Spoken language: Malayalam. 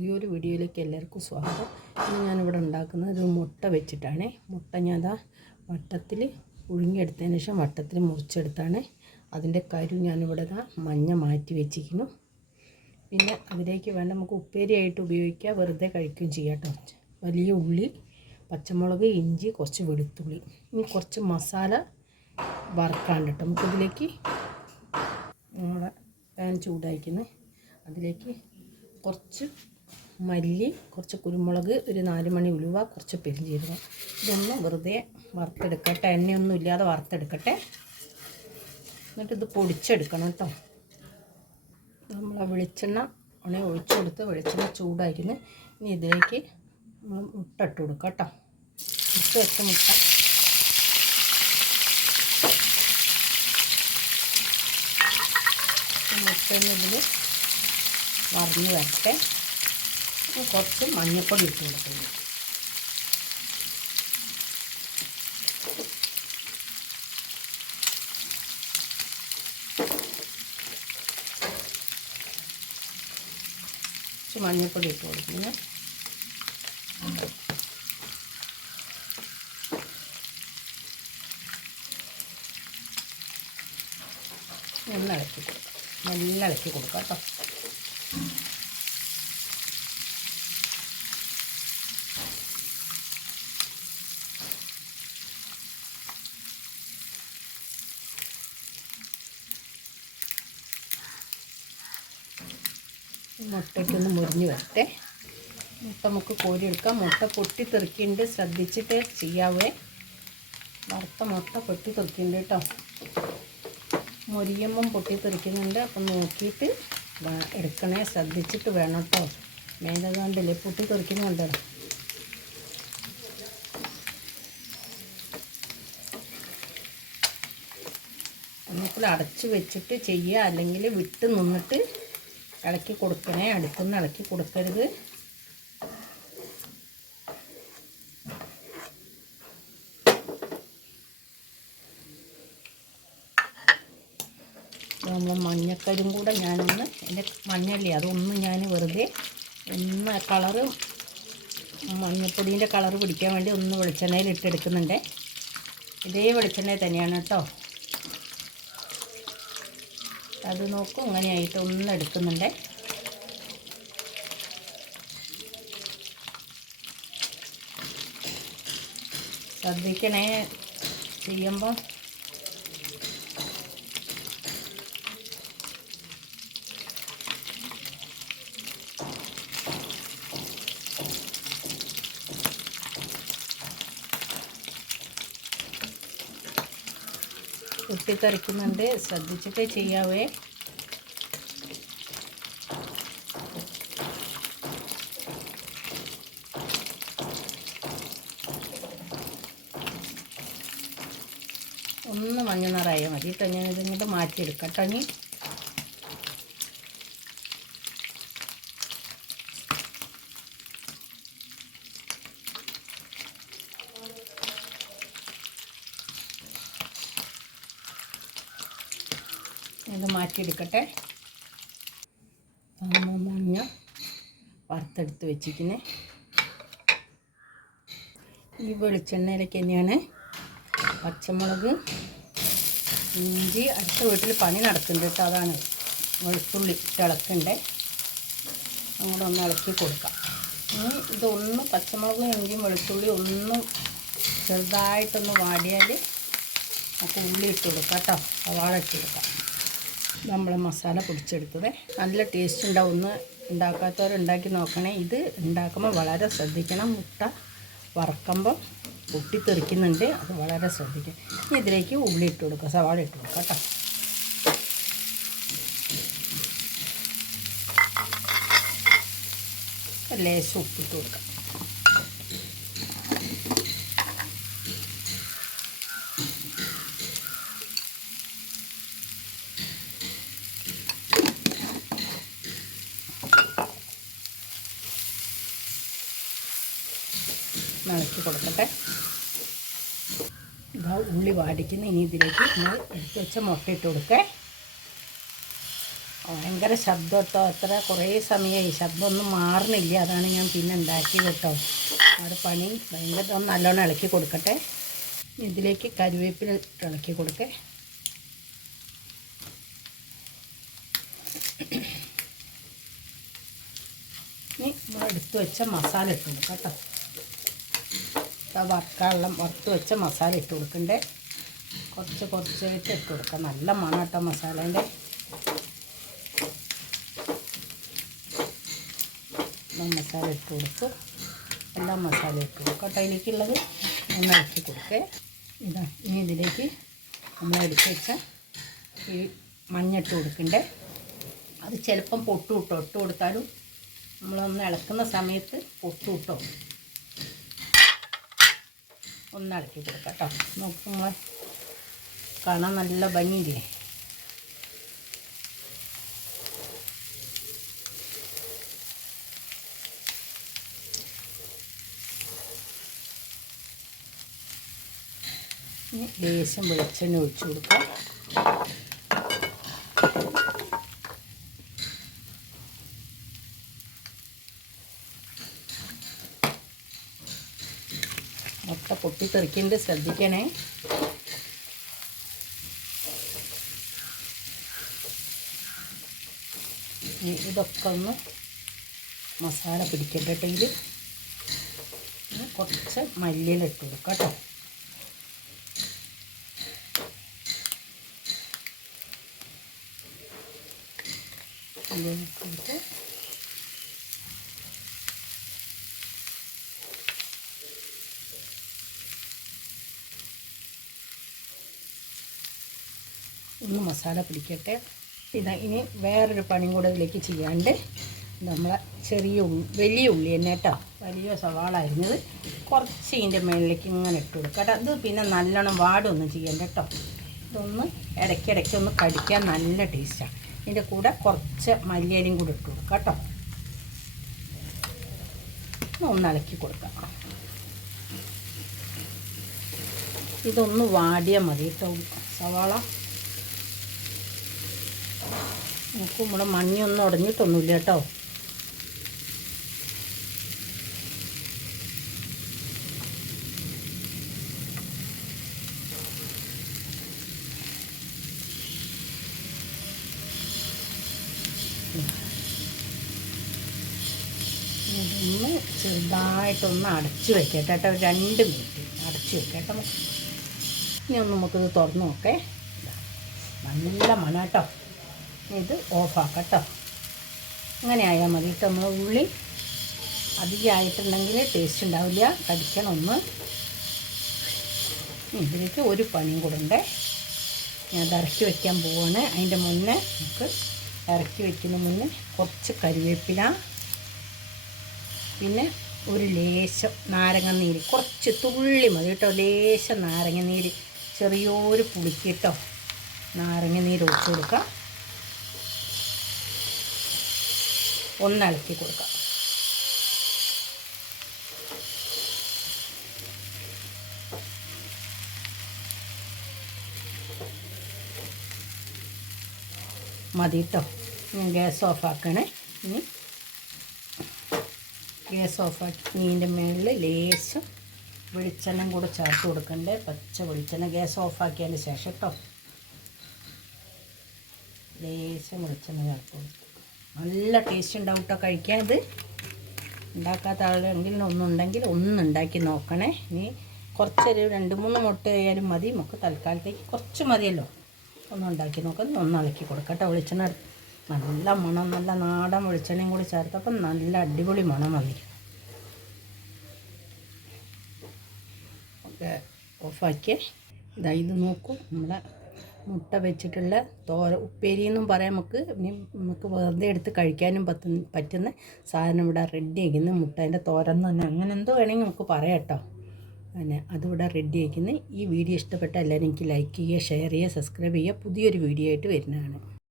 പുതിയൊരു വീഡിയോയിലേക്ക് എല്ലാവർക്കും സ്വാഗതം. ഇന്ന് ഞാനിവിടെ ഉണ്ടാക്കുന്നത് ഒരു മുട്ട വെച്ചിട്ടാണ്. മുട്ട ഞാൻ അതാ വട്ടത്തിൽ പുഴുങ്ങിയെടുത്തതിന് ശേഷം വട്ടത്തിൽ മുറിച്ചെടുത്താണ്. അതിന്റെ കരു ഞാനിവിടെ ദാ മഞ്ഞ മാറ്റി വെച്ചിരിക്കുന്നു. പിന്നെ അതിലേക്ക് വേണ്ട നമുക്ക് ഉപ്പേരിയായിട്ട് ഉപയോഗിക്കുക വെറുതെ കഴിക്കുകയും ചെയ്യാം കേട്ടോ. വലിയ ഉള്ളി പച്ചമുളക് ഇഞ്ചി കുറച്ച് വെളുത്തുള്ളി. ഇനി കുറച്ച് മസാല വറുക്കാണ്ട് കേട്ടോ. നമുക്കിതിലേക്ക് നമ്മുടെ പാൻ ചൂടാക്കുന്നത് അതിലേക്ക് കുറച്ച് മല്ലി കുറച്ച് കുരുമുളക് ഒരു നാല് മണി ഉലുവ കുറച്ച് പെരിഞ്ചീരകം. ഇതൊന്ന് വെറുതെ വറുത്തെടുക്കട്ടെ. എണ്ണയൊന്നും ഇല്ലാതെ വറുത്തെടുക്കട്ടെ. എന്നിട്ട് ഇത് പൊടിച്ചെടുക്കണം കേട്ടോ. നമ്മൾ ആ വെളിച്ചെണ്ണ ഉണെ ഒഴിച്ചെടുത്ത് വെളിച്ചെണ്ണ ചൂടായിരിക്കുന്നു ഇനി ഇതിലേക്ക് നമ്മൾ മുട്ട ഇട്ട് കൊടുക്കാം കേട്ടോ. മുട്ട വെച്ച മുട്ട. മുട്ടയൊന്നും ഇതിൽ വറന്ന് വരട്ടെ. കുറച്ച് മഞ്ഞൾപ്പൊടി ഇട്ട് കൊടുക്കുന്നു. കുറച്ച് മഞ്ഞൾപ്പൊടി ഇട്ട് കൊടുക്കുന്നു. നല്ല ഇളക്കി കൊടുക്കുക നല്ല ഇളക്കി കൊടുക്കാം കേട്ടോ. മുട്ടയ്ക്കൊന്ന് മുരിഞ്ഞ് വരട്ടെ. മുട്ട നമുക്ക് കോരി എടുക്കാം മുട്ട പൊട്ടി തെറിക്കുന്നുണ്ട് ശ്രദ്ധിച്ചിട്ട് ചെയ്യാവേ. വറുത്ത മുട്ട പൊട്ടി തെറിക്കുന്നുണ്ട് കേട്ടോ. മുരിയുമ്പം പൊട്ടി തെറിക്കുന്നുണ്ട്. അപ്പം നോക്കിയിട്ട് എടുക്കണേ. ശ്രദ്ധിച്ചിട്ട് വേണം കേട്ടോ. മേലെ പൊട്ടി തെറിക്കുന്നുണ്ട്. ഒന്നിപ്പോൾ അടച്ചു വെച്ചിട്ട് ചെയ്യുക. അല്ലെങ്കിൽ വിട്ട് നിന്നിട്ട് ഇളക്കി കൊടുക്കണേ. അടുത്തുനിന്ന് ഇളക്കി കൊടുക്കരുത്. നമ്മൾ മഞ്ഞക്കരും കൂടെ ഞാനൊന്ന് എന്റെ മഞ്ഞല്ലേ അതൊന്നും ഞാൻ വെറുതെ ഒന്ന് കളറ് മഞ്ഞപ്പൊടീന്റെ കളറ് പിടിക്കാൻ വേണ്ടി ഒന്ന് വെളിച്ചെണ്ണയിൽ ഇട്ടെടുക്കുന്നുണ്ട് ഇതേ വെളിച്ചെണ്ണയിൽ തന്നെയാണ് കേട്ടോ. അത് നോക്കും ഇങ്ങനെയായിട്ട് ഒന്ന് എടുക്കുന്നുണ്ട്. ശ്രദ്ധിക്കണേ ചെയ്യുമ്പോൾ പൊട്ടിത്തെറിക്കുന്നുണ്ട് ശ്രദ്ധിച്ചിട്ട് ചെയ്യാവേ. ഒന്ന് മഞ്ഞ നിറയാൽ മതി. കേട്ടോ ഞാൻ ഇതിങ്ങോട്ട് മാറ്റിയെടുക്കാം. കേട്ടോ ഇനി ഇത് മാറ്റിയെടുക്കട്ടെ. മഞ്ഞ വറുത്തെടുത്ത് വെച്ചിരിക്കുന്നത് ഈ വെളിച്ചെണ്ണയിലേക്ക് തന്നെയാണ് പച്ചമുളക് ഇഞ്ചി അടുത്ത വീട്ടിൽ പണി നടക്കുന്നുണ്ട് കേട്ടോ. അതാണ് വെളുത്തുള്ളി തിളക്കണ്ടേ അങ്ങോട്ട് ഒന്ന് ഇളക്കി കൊടുക്കാം. ഇനി ഇതൊന്ന് പച്ചമുളകും ഇഞ്ചിയും വെളുത്തുള്ളി ഒന്നും ചെറുതായിട്ടൊന്ന് വാടിയാൽ നമുക്ക് ഉള്ളി ഇട്ട് കൊടുക്കാം കേട്ടോ. സവാള ഇട്ട് കൊടുക്കാം. നമ്മൾ മസാല പൊടിച്ചെടുത്തത്. നല്ല ടേസ്റ്റ് ഉണ്ടാവും. ഒന്ന് ഉണ്ടാക്കാത്തവരുണ്ടാക്കി നോക്കണേ. ഇത് ഉണ്ടാക്കുമ്പോൾ വളരെ ശ്രദ്ധിക്കണം. മുട്ട വറക്കുമ്പോൾ പൊട്ടിത്തെറിക്കുന്നുണ്ട് അത് വളരെ ശ്രദ്ധിക്കണം. ഇതിലേക്ക് ഉള്ളി ഇട്ട് കൊടുക്കുക. സവാള ഇട്ട് കൊടുക്കുക കേട്ടോ. ലേശം ഉപ്പിട്ട് കൊടുക്കാം. കൊടുക്കട്ടെ. ഇതാ ഉള്ളി വാടിക്കുന്ന. ഇനി ഇതിലേക്ക് നമ്മൾ എടുത്ത് വെച്ച മുട്ട ഇട്ട് കൊടുക്കേ. ഭയങ്കര ശബ്ദം കേട്ടോ. എത്ര കുറേ സമയമായി ശബ്ദമൊന്നും മാറണില്ല അതാണ് ഞാൻ പിന്നെ ഉണ്ടാക്കിയത് കേട്ടോ. അവിടെ പണി ഭയങ്കര നല്ലോണം ഇളക്കി കൊടുക്കട്ടെ. ഇതിലേക്ക് കരുവേപ്പില ഇളക്കി കൊടുക്കേ. ഇനി നമ്മൾ എടുത്തു വെച്ച മസാല ഇട്ട് കൊടുക്കാം കേട്ടോ. വറുക്കാനുള്ള വറുത്ത് വെച്ച മസാല ഇട്ട് കൊടുക്കണ്ടേ? കുറച്ച് കുറച്ചായിട്ട് ഇട്ട് കൊടുക്കാം. നല്ല മണം കേട്ടോ മസാലേന്റെ. മസാല ഇട്ട് കൊടുക്കും എല്ലാ മസാല ഇട്ട് കൊടുക്കും. കേട്ടോ എനിക്കുള്ളത് ഒന്ന് ഇളക്കി കൊടുക്കേ. ഇതാ ഇനി ഇതിലേക്ക് നമ്മൾ എടുത്ത് വെച്ച ഈ മഞ്ഞ ഇട്ട് കൊടുക്കണ്ടേ? അത് ചിലപ്പം പൊട്ടു ഇട്ടോ ഇട്ട് കൊടുത്താലും നമ്മളൊന്ന് ഇളക്കുന്ന സമയത്ത് പൊട്ടു ഇട്ടോ ഒന്ന് ഇളക്കി കൊടുക്കാം കേട്ടോ. നോക്കുമ്പോൾ കാണാൻ നല്ല ഭംഗിയില്ലേ? ഇനി ലേശം വെളിച്ചെണ്ണ ഒഴിച്ചു കൊടുക്കാം. മുട്ട പൊട്ടിത്തെറിക്കുന്നുണ്ട് ശ്രദ്ധിക്കണേ. ഇതൊക്കെ ഒന്ന് മസാല പിടിക്കട്ടെ ഇതിൽ കുറച്ച് മല്ലിയിലിട്ട് കൊടുക്കാം കേട്ടോ. മല്ലിയില മസാല പിടിക്കട്ടെ. ഇതാ ഇനി വേറൊരു പണിയും കൂടെ ഇതിലേക്ക് ചെയ്യാണ്ട് നമ്മളെ ചെറിയ ഉള്ളി വലിയ ഉള്ളി തന്നെ കേട്ടോ. വലിയ സവാള അരിഞ്ഞത് കുറച്ച് ഇതിന്റെ മേളിലേക്ക് ഇങ്ങനെ ഇട്ട് കൊടുക്കുക കേട്ടോ. അത് പിന്നെ നല്ലോണം വാടൊന്നും ചെയ്യണ്ട കേട്ടോ. ഇതൊന്ന് ഇടയ്ക്കിടയ്ക്ക് ഒന്ന് കടിക്കാൻ നല്ല ടേസ്റ്റാണ് ഇതിന്റെ കൂടെ കുറച്ച് മല്ലിയലും കൂടെ ഇട്ട് കൊടുക്കുക കേട്ടോ. ഒന്ന് ഇളക്കി കൊടുക്കാം. ഇതൊന്ന് വാടിയാൽ മതി കേട്ടോ. സവാള നമുക്ക് നമ്മുടെ മഞ്ഞൊന്നും ഉടഞ്ഞിട്ടൊന്നുമില്ല കേട്ടോ. ഒന്ന് ചെറുതായിട്ടൊന്ന് അടച്ചു വെക്കട്ടെ കേട്ടോ രണ്ട് മിനിറ്റ് അടച്ച് വെക്കട്ടെ നമുക്ക്. ഇനി ഒന്ന് നമുക്കിത് തുറന്ന് നോക്കേ. നല്ല മണം കേട്ടോ ഇത് ഓഫാക്കട്ടോ. അങ്ങനെ ആയാൽ മതി കേട്ടോ. നമ്മൾ ഉള്ളി അധികമായിട്ടുണ്ടെങ്കിൽ ടേസ്റ്റ് ഉണ്ടാവില്ല. കടിക്കണം ഒന്ന് ഇതിലേക്ക് ഒരു പണിയും കൂടെ ഞാൻ അത് ഇറക്കി വയ്ക്കാൻ പോവാണ്. അതിന്റെ മുന്നേ നമുക്ക് ഇറക്കി വയ്ക്കുന്ന മുന്നേ കുറച്ച് കരിവേപ്പില പിന്നെ ഒരു ലേശം നാരങ്ങ നീര് കുറച്ച് തുള്ളി മതി കേട്ടോ. ലേശം നാരങ്ങ നീര് ചെറിയൊരു പുളിക്ക് കേട്ടോ. നാരങ്ങനീര് ഒഴിച്ചു കൊടുക്കാം. ഒന്ന് ഇളക്കി കൊടുക്കാം. മതി കേട്ടോ ഞാൻ ഗ്യാസ് ഓഫാക്കണേ. ഇനി ഗ്യാസ് ഓഫാക്കി ഇതിന്റെ മുകളിൽ ലേശം വെളിച്ചെണ്ണം കൂടെ ചേർത്ത് കൊടുക്കണ്ടേ. പച്ച വെളിച്ചെണ്ണ ഗ്യാസ് ഓഫാക്കിയതിന് ശേഷം കേട്ടോ ലേശം വെളിച്ചെണ്ണ ചേർത്ത് കൊടുത്തു നല്ല ടേസ്റ്റ് ഉണ്ടാവും കേട്ടോ കഴിക്കാൻ ഇത് ഉണ്ടാക്കാത്ത ആളെങ്കിലും ഒന്നുണ്ടെങ്കിൽ ഒന്ന് ഉണ്ടാക്കി നോക്കണേ. ഇനി കുറച്ചൊരു രണ്ട് മൂന്ന് മുട്ട ആയാലും മതി. നമുക്ക് തൽക്കാലത്തേക്ക് കുറച്ച് മതിയല്ലോ. ഒന്നുണ്ടാക്കി നോക്കാം. ഒന്ന് ഇളക്കി കൊടുക്കട്ടെ കേട്ടോ വെളിച്ചെണ്ണ നല്ല മണം നല്ല നാടൻ വെളിച്ചെണ്ണയും കൂടി ചേർത്തപ്പം നല്ല അടിപൊളി മണം വന്നിരിക്കും ഓക്കെ ഓഫാക്കിയേ ഇതാ ഇത് നോക്കൂ. നമ്മളെ മുട്ട വെച്ചിട്ടുള്ള തോര ഉപ്പേരി എന്നും പറയാം. നമുക്ക് ഇനി നമുക്ക് വെറുതെ എടുത്ത് കഴിക്കാനും പറ്റുന്ന പറ്റുന്ന സാധനം ഇവിടെ റെഡി ആക്കുന്ന മുട്ടേന്റെ തോരന്ന് തന്നെ അങ്ങനെ എന്തോ വേണമെങ്കിൽ നമുക്ക് പറയാം കേട്ടോ. പിന്നെ അതിവിടെ റെഡി ആക്കുന്നത് ഈ വീഡിയോ ഇഷ്ടപ്പെട്ട എല്ലാവരും എനിക്ക് ലൈക്ക് ചെയ്യുക ഷെയർ ചെയ്യുക സബ്സ്ക്രൈബ് ചെയ്യുക. പുതിയൊരു വീഡിയോ ആയിട്ട് വരുന്നതാണ്.